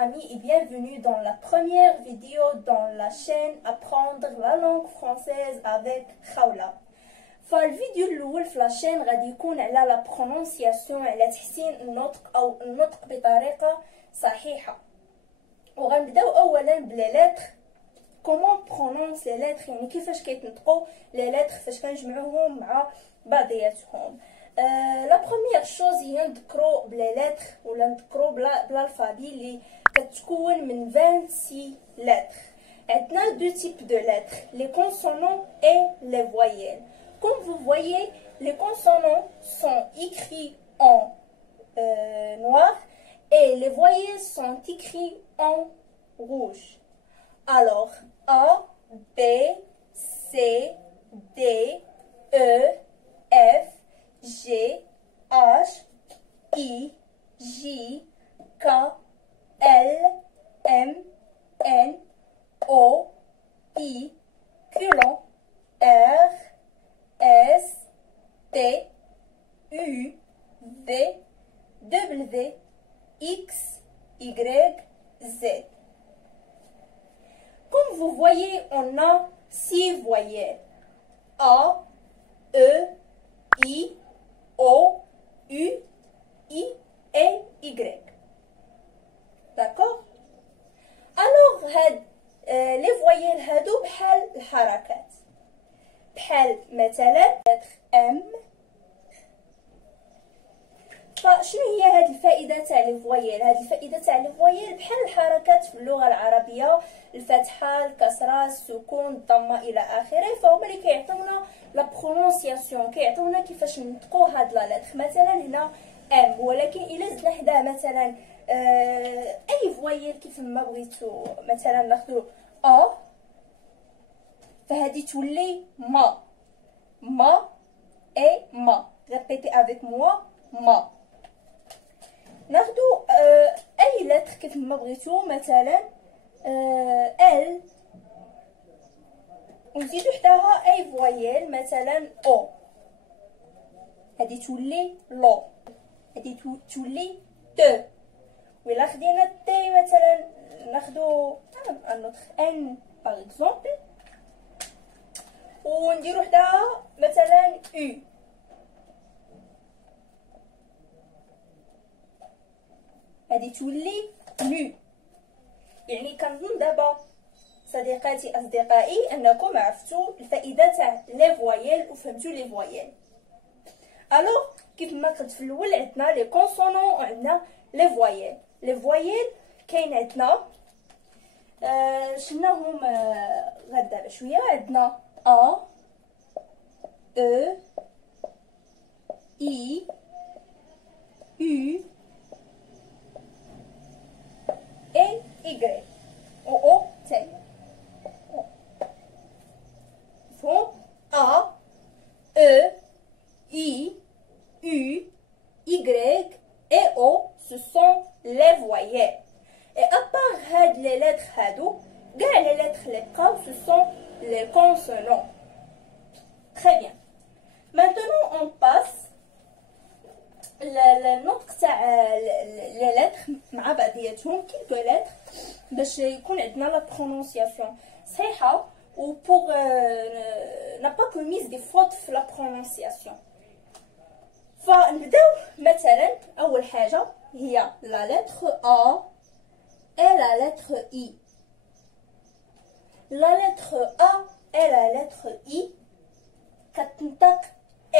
amis et bienvenue dans la première vidéo dans la chaîne Apprendre la langue française avec Khawla. فالفيديو الأول في لاشين غادي يكون على لا برونونسياسيون، على تحسين النطق أو النطق بطريقة صحيحة. وغنبداو أولا بلي لتر، كومون برونونس لي لتر، يعني كيفاش كيتنطقوا لي لتر فاش كنجمعوهم مع بعضياتهم. لا بروميير شوز هي نذكرو بلي لتر ولا نذكرو بالالفابي اللي كتكون من 26 لتر. عندنا دو تيب دو لتر، لي كونسونون اي لي فويال. Comme vous voyez, les consonants sont écrits en noir et les voyelles sont écrits en rouge. Alors, A, B, C, D, E, F, G, H, I, J, K, L, M, N, O, P, Q, R, S, T, U, V, W, X, Y, Z. Comme vous voyez, on a 6 voyelles. A, E, I, O, U, I et Y. D'accord? Alors, les voyelles هادو بحال الحركات. بحال مثلا ام. فشنو هي هذه الفائده تاع لي فويال؟ هذه الفائده تاع لي فويال بحال الحركات في اللغه العربيه، الفتحه، الكسره، السكون، الضمه الى اخره، فهما اللي كيعطيونا لا برونونسياسيون، كيعطيونا كيفاش نطقوا هاد لا لتر. مثلا هنا ام، ولكن الا زدنا حداه مثلا اي فويال كيف ما بغيتو، مثلا ناخذ ا، فهادي تولي ما. ما اي ما. ريبيتي افيك موا ما. ناخدو اي لتر كيف ما بغيتو، مثلا ال، ونزيدو حداها اي فويال مثلا او، هادي تولي لو، هادي تولي ت. وإلا خدينا تي مثلا ناخدو ان باغ اكزومبل، ونديرو حداها مثلا او، هادي تولي نو. يعني كنظن دابا صديقاتي اصدقائي انكم عرفتوا الفائده تاع لي فويال وفهمتوا لي فويال. الوغ كيف ما قلت في الاول، عندنا لي كونسونون وعندنا لي فويال. لي فويال كاين عندنا شناهم غير دابا شويه. عندنا A, E, I, U et Y. O تاني. فهم A, E, I, U, Y et O, ce sont les voyelles. Et à part هاد les lettres هادو، كاع les lettres les بقاو ce sont les consonants. Très bien. Maintenant on passe النطق تاع les lettres مع بعضياتهم، quelques lettres باش يكون عندنا لا برونونسياسيون صحيحه، و pour n'a pas commis des fautes في لا برونونسياسيون. فنبداو مثلا اول حاجه هي لا lettre A et la lettre I. La lettre A et la lettre I كتنطق A.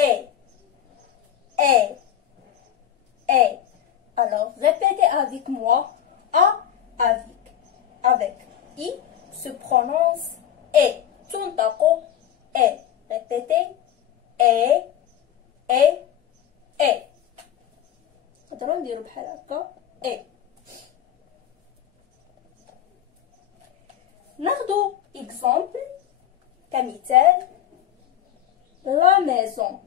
Alors répétez avec moi. A avec I se prononce E. تنطق E. Répétez E. نقدروا نديرو بحال هكا E. ناخدو exemple كمثال la maison.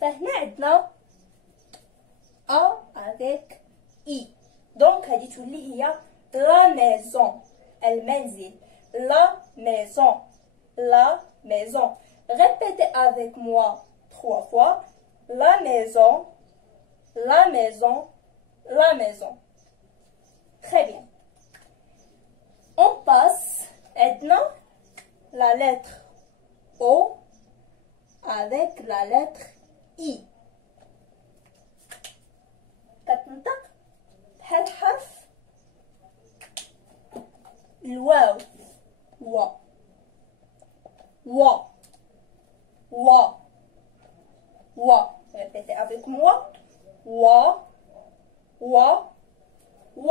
فهنا عندنا A avec I. دونك هادي تولي هي la maison، المنزل. la maison. Répétez avec moi 3 fois. la maison, la maison, la maison. Très bien. On passe maintenant la lettre O avec la lettre I. كتنطق بحال حرف الواو و و و و. Répétez avec moi. و و و.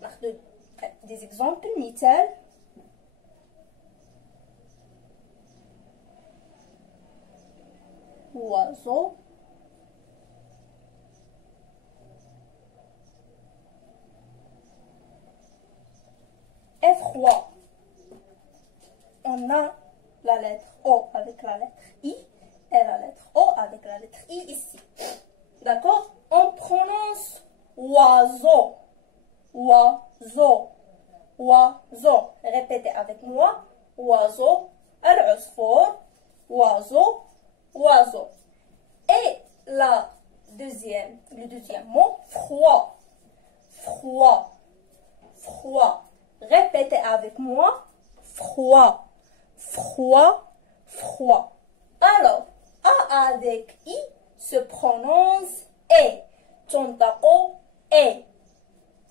ناخذ des exemples. مثال oiseau, effroi. On a la lettre O avec la lettre I et la lettre O avec la lettre I ici. D'accord? On prononce oiseau, oiseau, oiseau. Répétez avec moi. Oiseau, al-usfour, oiseau, oiseau. Et le deuxième mot, froid, froid, froid. Répétez avec moi. Froid, froid, froid. Alors, A avec I se prononce E. Tontako, E.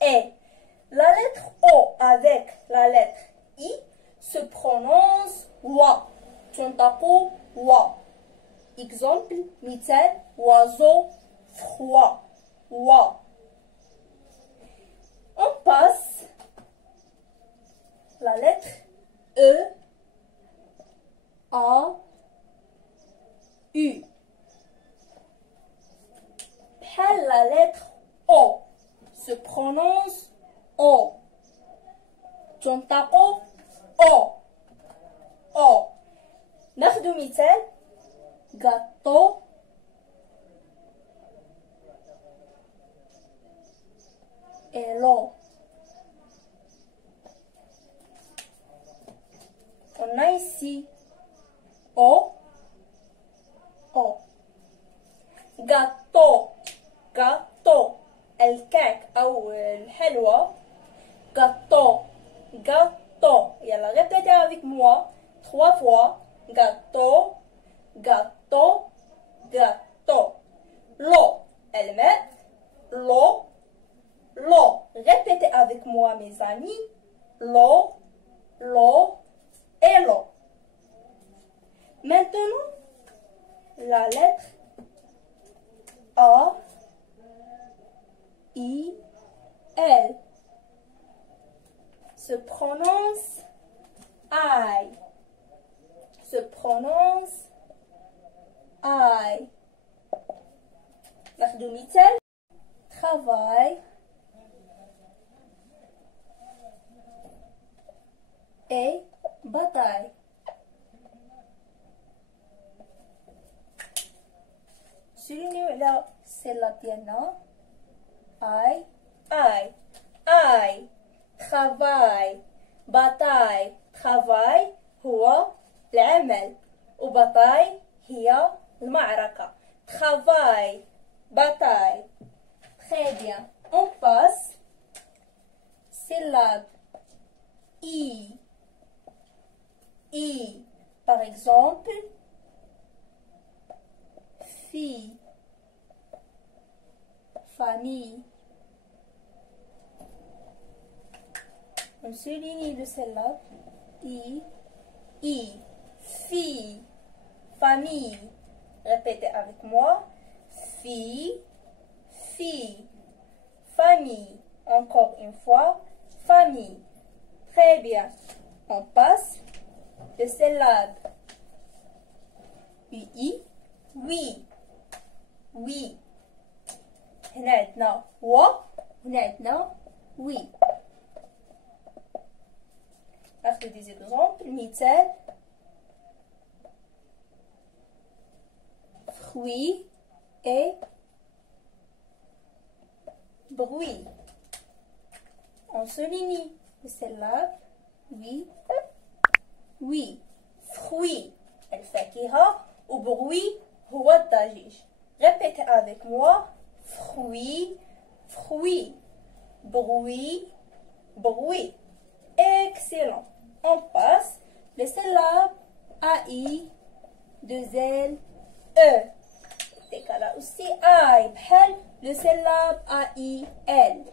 E. La lettre O avec la lettre I se prononce Wa. Tontako, Wa. Exemple, مثال, oiseau, froid, Wa. On passe la lettre E, A, U. بحال la lettre O se prononce O. تنطق O. O. ناخذ مثال gâteau, hello. On a ici O, O. Gâteau, gâteau. الكعك أو الحلوى. Gâteau, gâteau. يلا répétez avec moi 3 fois. Gâteau, gâteau, gâteau. L'eau, الماء. L'eau, l'eau. Répétez avec moi mes amis. L'eau, l'eau et l'eau. Maintenant, la lettre A, I, L se prononce I. Se prononce I. ناخذ مثال travail et bataille. Soulignez là, c'est la piano. I, I. Travail, bataille. Travail هو العمل وبataille هي المعركة. Travail, bataille. Très bien. On passe syllabe I. I. Par exemple, fille, famille. On souligne le syllabe I. I. Fille, famille. Répétez avec moi. Fille, fille, famille. Encore une fois, famille. Très bien. On passe le syllabe UI. Oui, oui. هنا عندنا و هنا عندنا oui. ناخذ des exemples. مثال fruit et bruit. On souligne le syllabe oui, oui. Fruit الفاكهة وبروي هو الضجيج. Répétez avec moi. Fruit, fruit. Bruit, bruit. Excellent. On passe les syllabes AI, 2L, E. Décala aussi I. بحال le syllabe AI, L.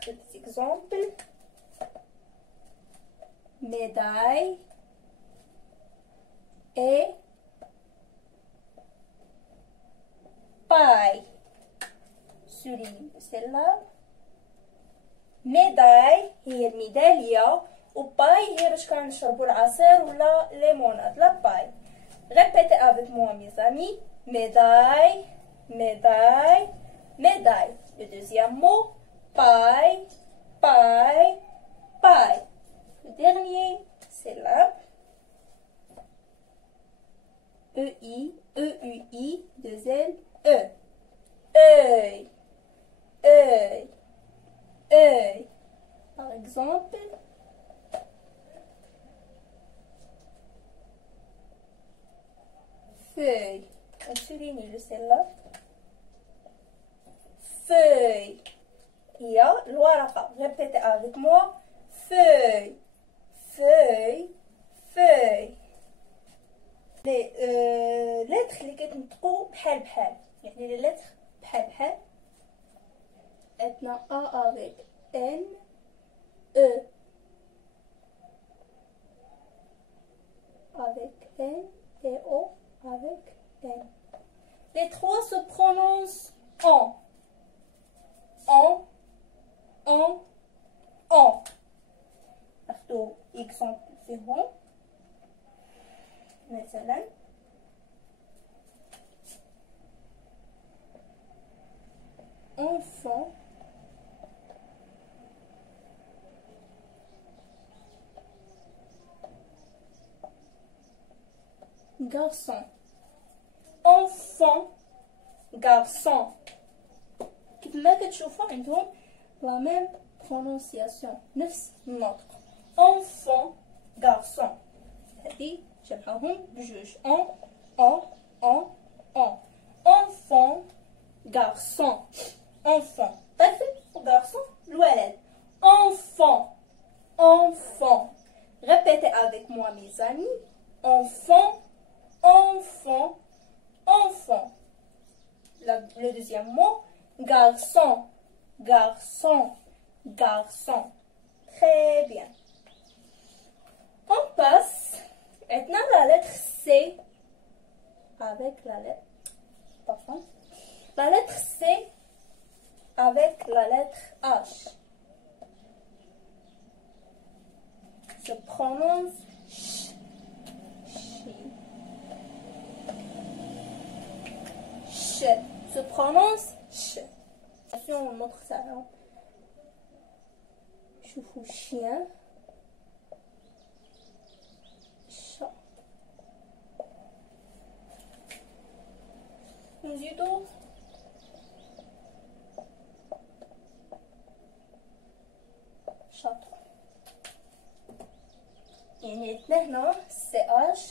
Petit exemple. Médaille et paille. Souligne celle-là. Médaille هي الميدالية وباي هي باش كنشربوا العصير ولا ليموناد لا باي. Répétez avec moi mes amis. Médaille, médaille, médaille. Le deuxième mot, paille, paille, paille. Le dernier, c'est là. E-I, E-U-I, 2L, E. Œil, œil, œil. Par exemple, feuille. On souligne le celle-là. Feuille. Il y a l'ouaraqa. Répétez avec moi. Feuille, feuille, feuille. Les lettres اللي كتنطقوا بحال بحال. يعني les lettres بحال بحال. عندنا A avec N, E avec N et O avec N. Les trois se prononcent en. ناخدو exemple فيهم. مثلا enfant, garçon, enfant, garçon. كما كتشوفوا عندهم la même prononciation نفس النطق. enfant, garçon. هذه جمعهم بجوج. enfant, garçon. enfant طفل وغارسون الولد. enfant. Répétez avec moi mes amis. enfant. Le deuxième mot, garçon. Très bien. On passe maintenant la lettre C avec la lettre. Pardon. La lettre C avec la lettre H. Se prononce ch. Se prononce ch. Attention, on montre ça. شوفوا chien, chat. نزيدو شاطر. يعني عندنا هنا CH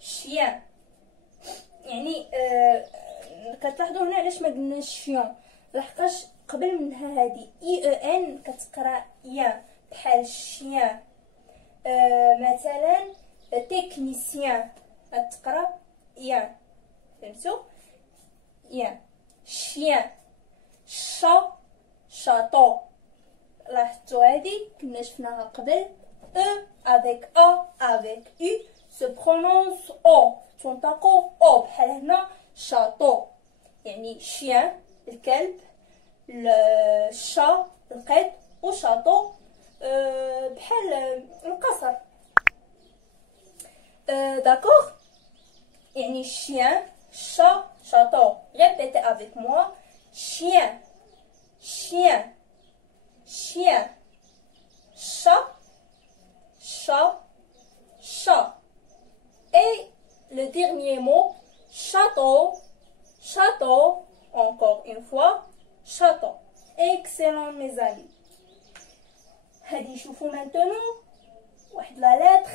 chien. يعني كتلاحظوا هنا علاش ما قلناش شيون، لحقاش قبل منها هذه EN كتقرا يا بحال شيان. مثلا تكنيسيان كتقرا يان. فهمتوا؟ يان. شيان. شاطو. لاحظتوا هذه كنا شفناها قبل. E avec A avec U se prononce O. تنطق O بحال هنا شاطو. يعني شيان الكلب، الشا القط، وشاطو بحال القصر. داكوغ. يعني شيان شا شاطو. Répétez avec moi. chien chat. Et le dernier mot, château. Encore une fois, château. Excellent mes amis. غادي نشوفو maintenant واحد لا لتر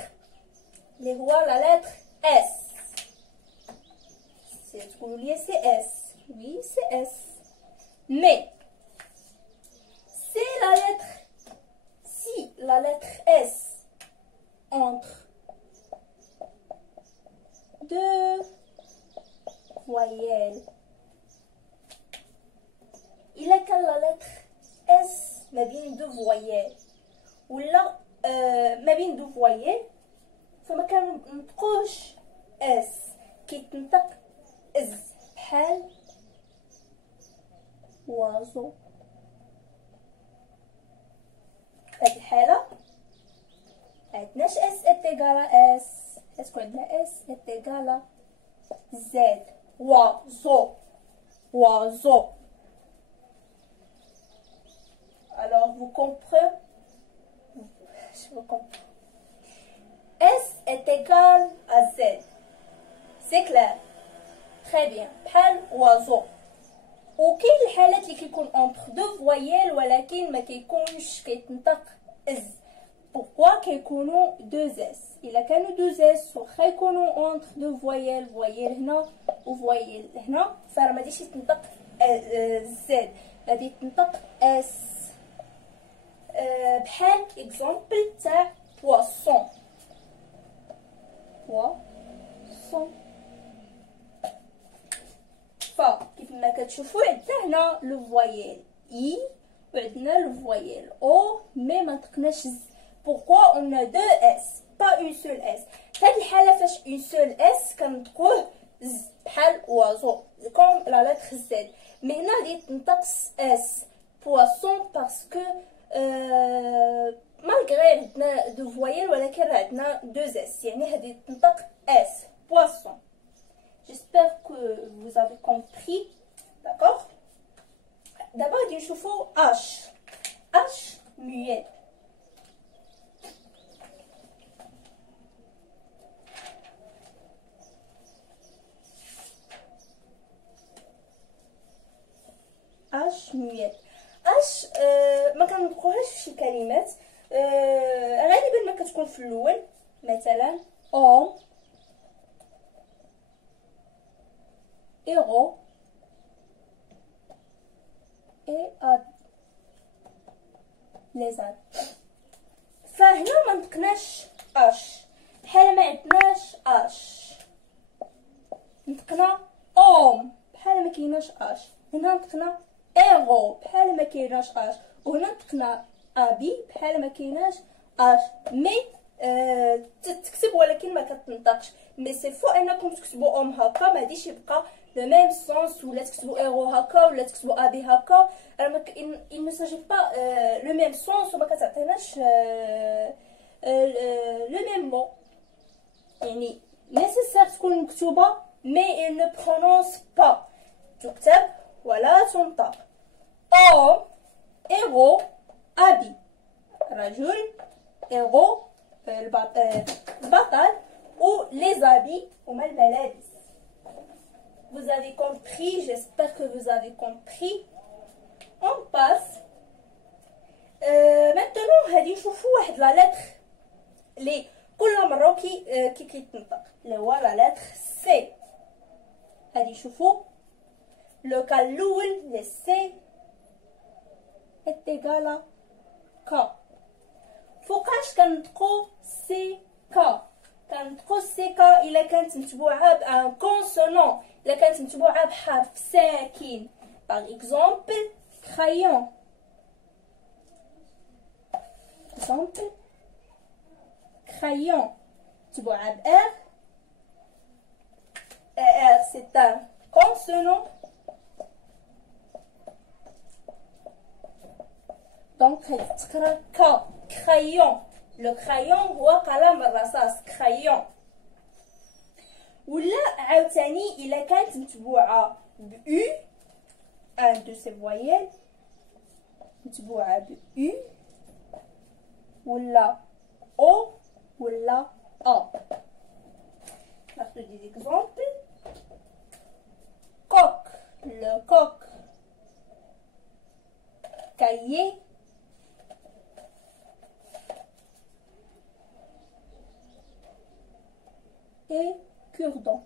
اللي هو لا لتر اس. سي تقولوا لي سي اس. وي سي اس. مي سي لا لتر si la lettre S entre deux voyelles, il a qu'à la lettre S ما بين deux voyelles ولا ما بين deux voyelles فما كنطقوش S كيتنطق إز بحال oiseau. هاد الحالة عندناش اس اتيكالا اس، اسكو عندنا اس اتيكالا زد وازو oiseau. Alors vous comprenez? Je vous comprends. S est égal à Z. C'est clair. Très bien. بحال oiseau. وكاين الحالات اللي كيكون entre deux voyelles ولكن ما كيكونش كيتنطق از. pourquoi كيكونوا deux اس؟ الا كانوا deux اس واخا يكونوا entre deux voyelles، voyelle هنا و voyelle هنا، فراه ما غاديش يتنطق زد، غادي يتنطق اس. بحال اكزومبل تاع poisson. poisson. كيف ما كتشوفوا عندنا هنا لو فويل اي وعندنا لو فويل او مي ما نطقناش ز. بوركوا اون دو اس با اون سول اس. فهاد الحاله فاش اون سول اس كنطقوه ز بحال اوازو كوم لا لتر زد. مي هنا غادي تنطق اس بواسون باسكو مالغري عندنا دو فويل ولكن راه عندنا دو اس، يعني غادي تنطق اس بواسون. J'espère que vous avez compris, d'accord? D'abord, il faut H. H muet. H muet. H ما كنقولهاش في شي كلمات، غالبا ما كتكون في الاول، مثلا om héros et les ânes. فهنا ما نطقناش اش بحال ما عندناش اش، نطقنا اوم بحال ما كايناش اش. هنا نطقنا ايغو بحال ما كايناش اش، وهنا نطقنا ابي بحال ما كايناش اش. مي تكتب ولكن ما كتنطقش. مي سي فو انكم تكتبوا اوم هكا ما غاديش يبقى لو ميم سونس، ولا تكتبوا ايرو هكا ولا تكتبوا ابي هكا، راه il ne s'agit pas le même sens وما كتعطيناش le même mot. يعني nécessaire تكون مكتوبه مي il ne prononce pas. تكتب ولا تنطق. او ايرو ابي رجل، ايرو البطل، و les habits هما الملابس. Vous avez compris, j'espère que vous avez compris. On passe. Maintenant, غادي نشوفوا واحد لا لتر اللي كل مره كيتنطق، اللي هو لا لتر سي. غادي نشوفوا لو كا الاول لي سي اتيكالا كا. فوقاش كنطقوا سي كا؟ كنطقوا سي كا الا كانت متبوعه بان كونسونون، الا كانت متبوعه بحرف ساكن. باغ اكزومبل crayon. exemple crayon متبوعه ب ار. ار c'est un consonant, donc تقرا كا crayon. لو crayon هو قلم الرصاص crayon. ولا عاوتاني الا كانت متبوعه ب u un de ces voyelles متبوعه ب u ولا o ولا a. ناخذ دي زيكزامبل. coq le coq, cahier et cure-dent.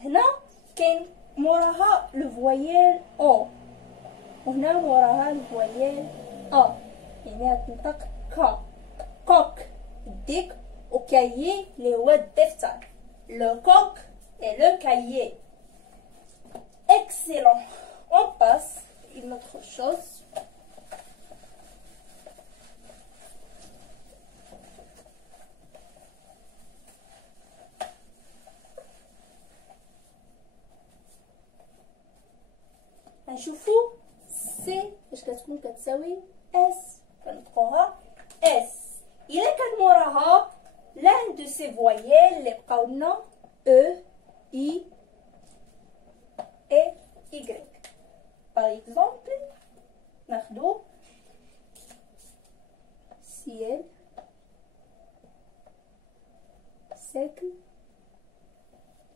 هنا كاين موراها الفويال او، وهنا موراها الفويال ا، يعني غتنطق كا. كوك الديك، وكايي اللي هو الدفتر. لو كوك et le cahier. Excellent. On passe à une autre chose. نشوفوا سي اش كتكون كتساوي اس، كنطقوها اس. الا كان موراها لان دو سي فويال اللي بقاو لنا او اي اي يغريك. باغ اكزومبل ناخدو سيل، سيكل،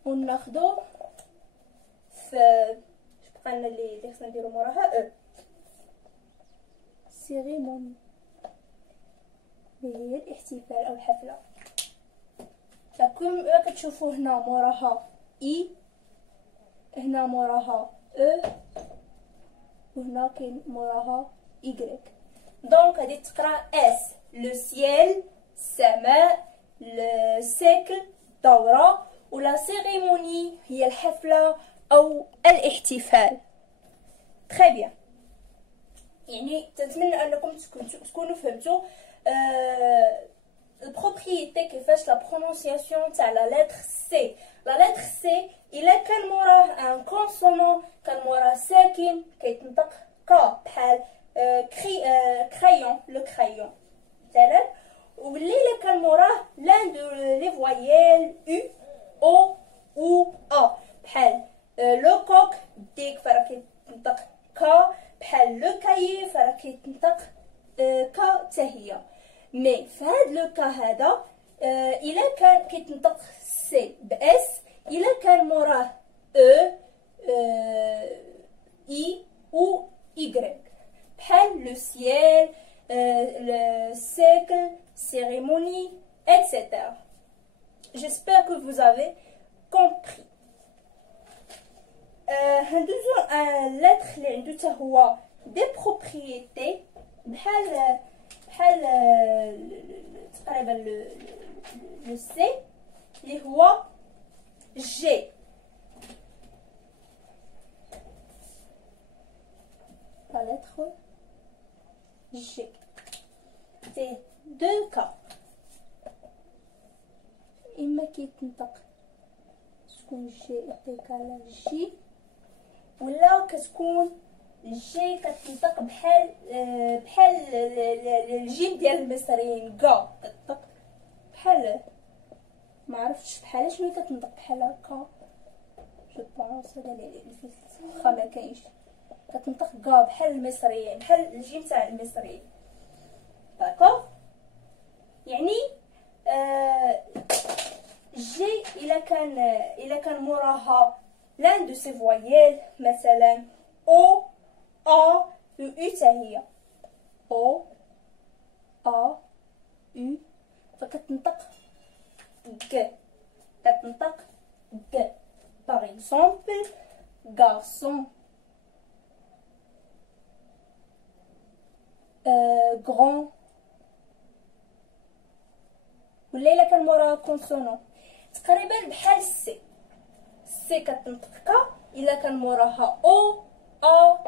وناخدو في بقالنا اللي خصنا نديرو موراها او سيريموني اللي هي الاحتفال او الحفله. كما كتشوفوا هنا موراها اي، هنا موراها او، وهنا كاين موراها يغريك. دونك غادي تقرا اس لو سيل السماء، لو سيكل دوره، ولا سيريموني هي الحفله او الاحتفال. تري بيان، يعني تنتمنى انكم تكونوا فهمتوا البروبريتي كيفاش لا برونونسياسيون تاع لا لتر سي. لا لتر سي الا كان موراه ان كونسونون، كان موراه ساكن كيتنطق كا، بحال كرايون، لو كرايون مثلا. واللي الا كان موراه لان دو لي فويال او او ا، بحال لو كوك ديك فرا كيتنطق كا، بحال لو كايي فرا كيتنطق كا حتى هي. مي في هاد لو كا هذا الا كان كيتنطق سي باس، الا كان موراه او اي او يغريك، بحال لو سيل، le siècle, cérémonie, etc. J'espère que vous avez compris. هندوزو اللتر اللي عندو تا هو دي بروبريتي، بحال تقريبا لو سي اللي هو جي. لا لتر جي سي دو كا، اما كيتنطق تكون جي ايكال جي، ولا كتكون جي كتنطق بحال الجيم ديال المصريين كا، كتنطق بحال ما عرفتش بحال شنو كتنطق بحال هكا. جو بونس هذا اللي واخا ما كاينش، كتنطق كا بحال المصريين، بحال الجيم تاع المصريين. داكوغ، يعني جي الا كان موراها لان دو سي فويال، مثلا او ا او حتى هي او ا او، فكتنطق ك، كتنطق ك. باغ اكزومبل غارسون، غران. ولا الا كان موراها كونسونون تقريبا بحال السي، السي كتنطق كا الا كان موراها او ا او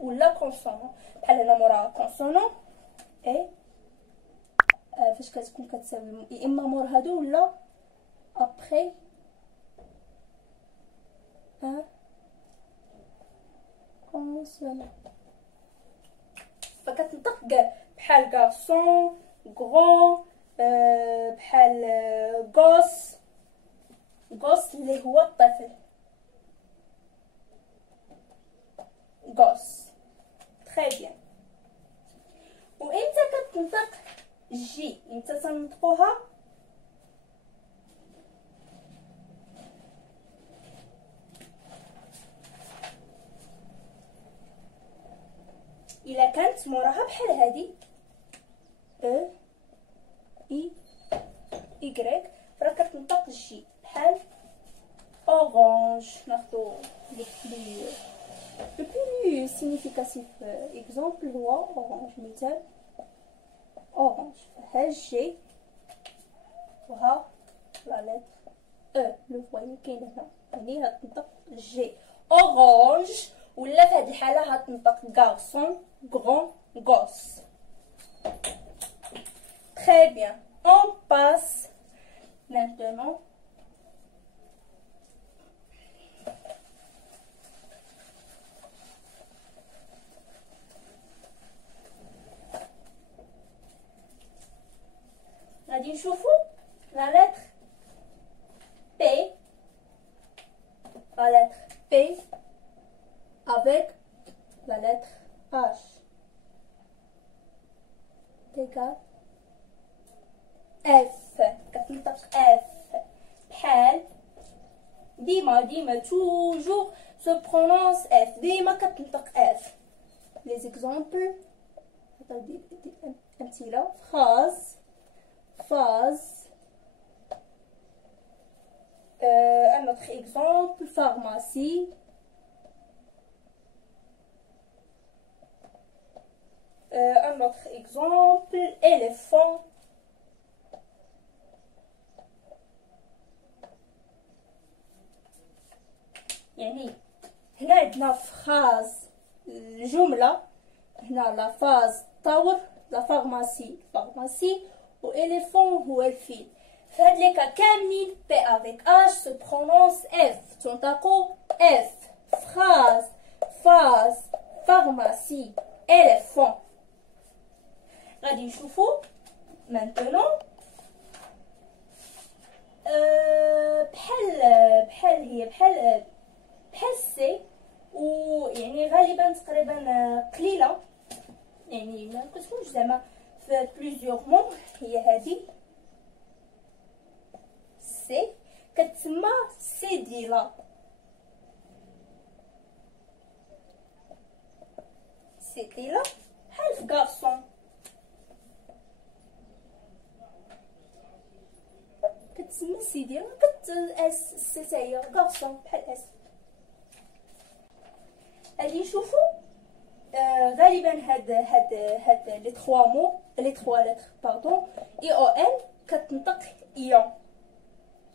ولا كونسونون. بحال هنا موراها كونسونون اي، فاش كتكون كتساوي يا اما مور هادو ولا ابخي كونسونون. فكتنطق بحال غارسون، غران، بحال غوس، غوس اللي هو الطفل، غوس. تري بيان. وامتى كتنطق جي؟ امتى تنطقوها؟ كانت موراها بحال هادي او اي ايكغيك، راه كتنطق جي بحال اورانج. ناخدو لو بلو سينيفيكاسيف اكزومبل هو اورانج. مثال اورانج، ها جي وها لا لتر او، لو فوايي كاين هنا، يعني هتنطق جي اورانج. ولا في هاد الحاله هتنطق غارسون غران غوس. Très bien, on passe maintenant غادي نشوفو la lettre P, la lettre P avec la lettre H. Égale F. كتنطق F بحال ديما toujours se prononce F. ديما كتنطق F. Les exemples أمثلة phrase phase. Un autre exemple pharmacie. Un autre exemple éléphant. يعني هنا عندنا فراز الجملة، هنا لا فاز طور لا فارماسي و éléphant هو الفيل. فهاد لي كا كاملين بي افيك اش سو برونونس اف، تنطقو اف. فراز فاز فارماسي éléphant. غادي نشوفو maintenant بحال سي، ويعني غالبا تقريبا قليله، يعني ما كتكونش زعما في بليزيور مون. هي هادي سي كتسمى سيديلا. سيديلا بحال في غارسون، كتسمى سيديلا اس سي تاهي غارسون بحال اس. غادي نشوفو غالبا هاد لي 3 مو لي 3 لتر باردون اي او ان كتنطق ايون.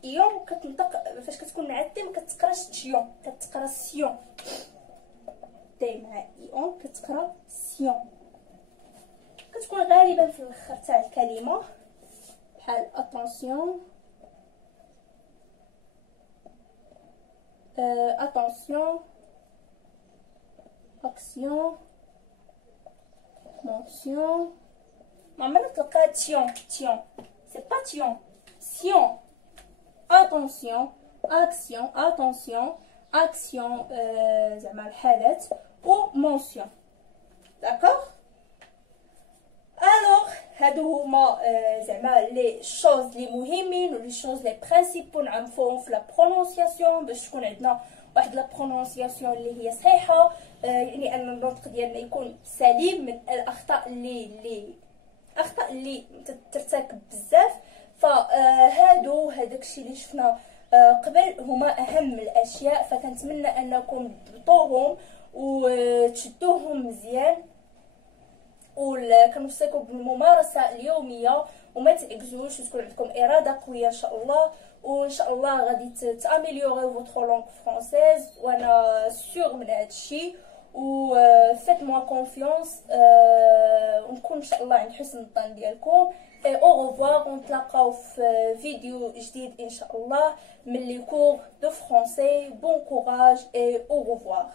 ايون كتنطق فاش كتكون مع تي ما كتقراش تيون، كتقرا سيون. تي مع ايون كتقرا سيون، كتكون غالبا في الاخر تاع الكلمه بحال اتونسيون attention, action, mention. Maman تلقى tion, c'est pas tion, sion. Attention, action, زعما الحالات و mention. D'accord? Alors هادو هما زعما لي شوز لي مهمين و لي شوز لي برينسيبو نعرفوهم في لا برونونسياسيون باش تكون عندنا واحد لا برونونسياسيون اللي هي صحيحه، يعني ان النطق ديالنا يكون سليم من الاخطاء اللي ترتكب بزاف. فهادو هداكشي اللي شفنا قبل هما اهم الاشياء، فكنتمنى انكم تضبطوهم وتشدوهم مزيان، وكنوصيكم بالممارسه اليوميه وما تعجزوش وتكون عندكم اراده قويه ان شاء الله. وان شاء الله غادي تاميليوري فوتر لونغ فرونسيز، وانا سيغ من هذا الشيء. و فيت موا كونفيونس، ونكون ان شاء الله عند حسن الظن ديالكم. او ريفوار، ونتلاقاو في فيديو جديد ان شاء الله من لي كور دو فرونسي. بون كوراج اي او ريفوار.